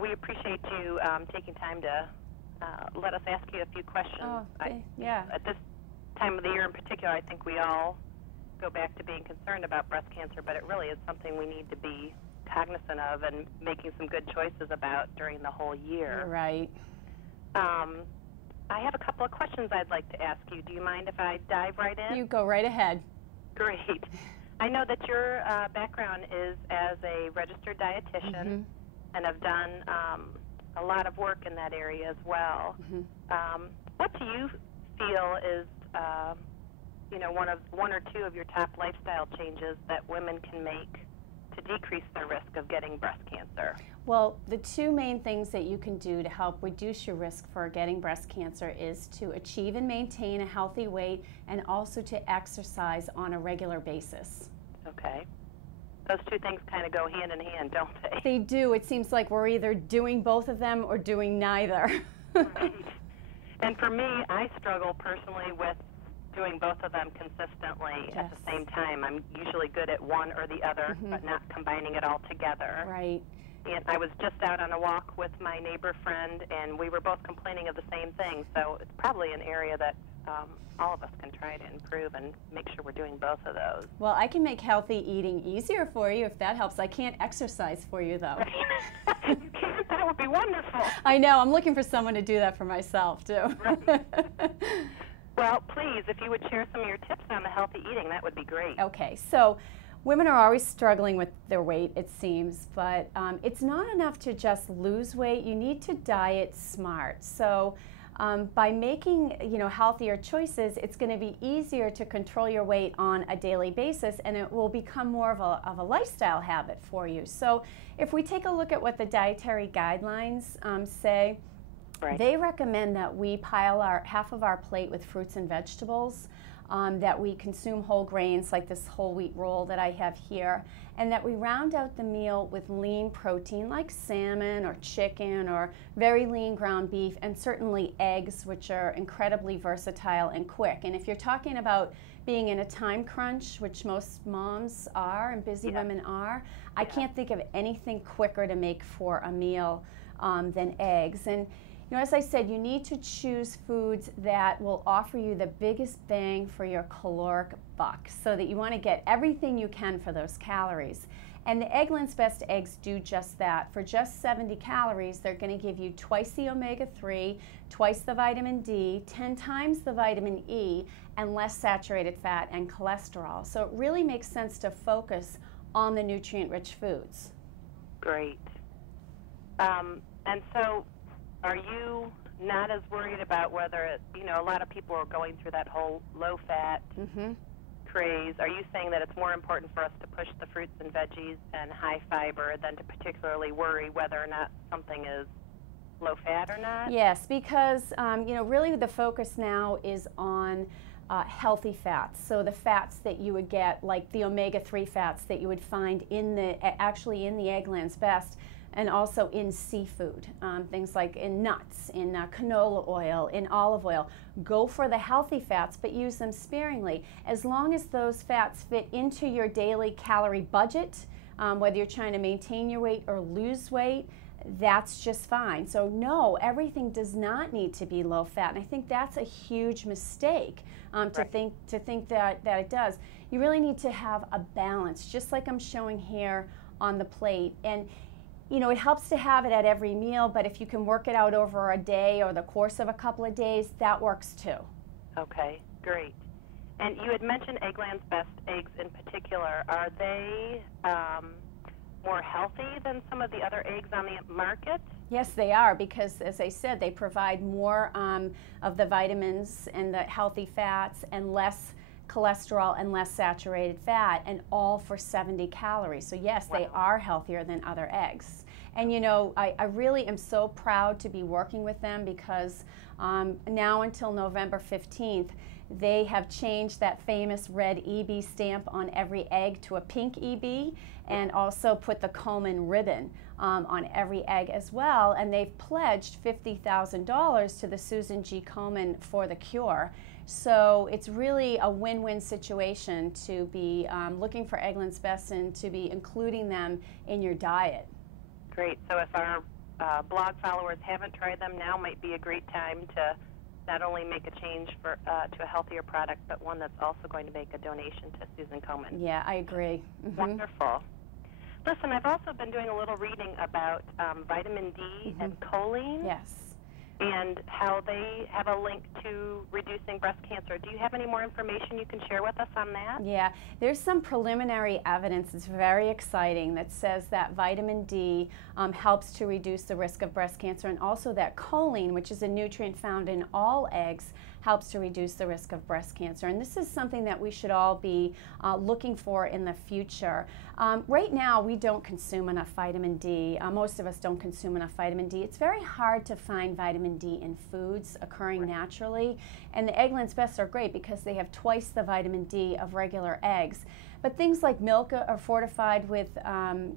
We appreciate you taking time to let us ask you a few questions. Oh, yeah. At this time of the year in particular, I think we all go back to being concerned about breast cancer, but it really is something we need to be cognizant of and making some good choices about during the whole year. You're right. I have a couple of questions I'd like to ask you. Do you mind if I dive right in? You go right ahead. Great. I know that your background is as a registered dietitian and have done a lot of work in that area as well. What do you feel is one or two of your top lifestyle changes that women can make to decrease their risk of getting breast cancer? Well, the two main things that you can do to help reduce your risk for getting breast cancer is to achieve and maintain a healthy weight and also to exercise on a regular basis. Okay. Those two things kind of go hand in hand, don't they? They do. It seems like we're either doing both of them or doing neither. Right. And for me, I struggle personally with doing both of them consistently at the same time. I'm usually good at one or the other, but not combining it all together. Right. And I was just out on a walk with my neighbor friend, and we were both complaining of the same thing. So it's probably an area that all of us can try to improve and make sure we're doing both of those. Well, I can make healthy eating easier for you if that helps. I can't exercise for you, though. You can't? That would be wonderful. I know. I'm looking for someone to do that for myself, too. Right. Well, please, if you would share some of your tips on the healthy eating, that would be great. Okay. So women are always struggling with their weight, it seems, but it's not enough to just lose weight. You need to diet smart. So by making healthier choices, it's going to be easier to control your weight on a daily basis, and it will become more of a lifestyle habit for you. So if we take a look at what the dietary guidelines say, they recommend that we pile half of our plate with fruits and vegetables, that we consume whole grains like this whole wheat roll that I have here, and that we round out the meal with lean protein like salmon or chicken or very lean ground beef, and certainly eggs, which are incredibly versatile and quick. And if you're talking about being in a time crunch, which most moms are and busy women are, I can't think of anything quicker to make for a meal than eggs. And as I said, you need to choose foods that will offer you the biggest bang for your caloric buck, so that you want to get everything you can for those calories. And the Eggland's Best eggs do just that. For just 70 calories, they're going to give you twice the omega-3, twice the vitamin D, 10 times the vitamin E, and less saturated fat and cholesterol. So it really makes sense to focus on the nutrient-rich foods. Great. And so, are you not as worried about whether a lot of people are going through that whole low-fat craze? Are you saying that it's more important for us to push the fruits and veggies and high fiber than to particularly worry whether or not something is low-fat or not? Yes, because really the focus now is on healthy fats. So the fats that you would get, like the omega-3 fats that you would find actually in the Eggland's Best, and also in seafood, things like in nuts, in canola oil, in olive oil. Go for the healthy fats, but use them sparingly. As long as those fats fit into your daily calorie budget, whether you're trying to maintain your weight or lose weight, that's just fine. So no, everything does not need to be low fat, and I think that's a huge mistake to think that it does. You really need to have a balance, just like I'm showing here on the plate. And it helps to have it at every meal, but if you can work it out over a day or the course of a couple of days, that works too. Okay, great. And you had mentioned Eggland's Best eggs in particular. Are they more healthy than some of the other eggs on the market? Yes, they are, because as I said, they provide more of the vitamins and the healthy fats and less cholesterol and less saturated fat, and all for 70 calories. So yes, they are healthier than other eggs. And I really am so proud to be working with them, because now until November 15th, they have changed that famous red EB stamp on every egg to a pink EB, and also put the Komen ribbon on every egg as well. And they've pledged $50,000 to the Susan G. Komen for the cure. So it's really a win-win situation to be looking for Eggland's Best and to be including them in your diet. Great. So if our blog followers haven't tried them, now might be a great time to not only make a change to a healthier product, but one that's also going to make a donation to Susan Komen. Yeah, I agree. Mm-hmm. Wonderful. Listen, I've also been doing a little reading about vitamin D and choline. Yes. And how they have a link to reducing breast cancer. Do you have any more information you can share with us on that? Yeah, there's some preliminary evidence that's very exciting that says that vitamin D helps to reduce the risk of breast cancer, and also that choline, which is a nutrient found in all eggs, helps to reduce the risk of breast cancer. And this is something that we should all be looking for in the future. Right now, we don't consume enough vitamin D. Most of us don't consume enough vitamin D. It's very hard to find vitamin D in foods occurring naturally. And the Eggland's Best are great because they have twice the vitamin D of regular eggs. But things like milk are fortified with, vitamin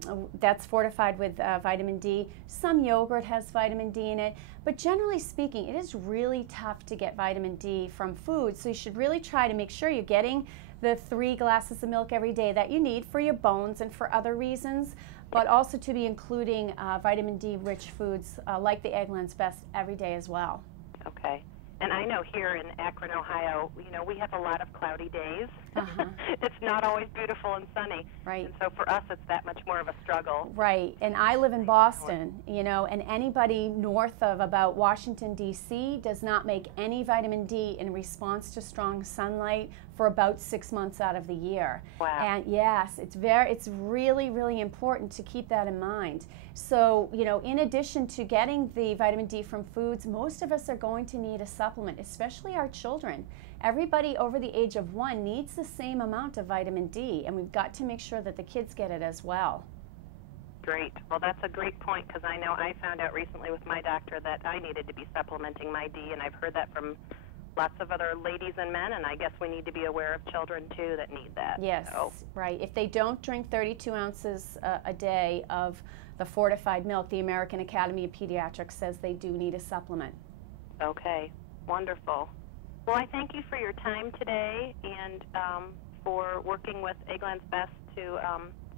D. Some yogurt has vitamin D in it. But generally speaking, it is really tough to get vitamin D from food. So you should really try to make sure you're getting the 3 glasses of milk every day that you need for your bones and for other reasons, but also to be including vitamin D-rich foods like the Eggland's Best every day as well. Okay. And I know here in Akron, Ohio, we have a lot of cloudy days. It's not always beautiful and sunny. Right. And so for us, it's that much more of a struggle. Right. And I live in Boston, and anybody north of about Washington, D.C. does not make any vitamin D in response to strong sunlight for about 6 months out of the year. Wow. And yes, it's really, really important to keep that in mind. So, in addition to getting the vitamin D from foods, most of us are going to need a supplement, especially our children. Everybody over the age of 1 needs the same amount of vitamin D, and we've got to make sure that the kids get it as well. Great. Well, that's a great point, because I know I found out recently with my doctor that I needed to be supplementing my D, and I've heard that from lots of other ladies and men, and I guess we need to be aware of children, too, that need that. Yes, right. If they don't drink 32 ounces a day of the fortified milk, the American Academy of Pediatrics says they do need a supplement. Okay. Wonderful. Well, I thank you for your time today and for working with Eggland's Best to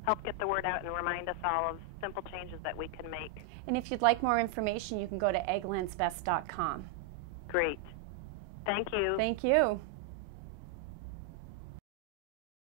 help get the word out and remind us all of simple changes that we can make. And if you'd like more information, you can go to egglandsbest.com. Great. Thank you. Thank you.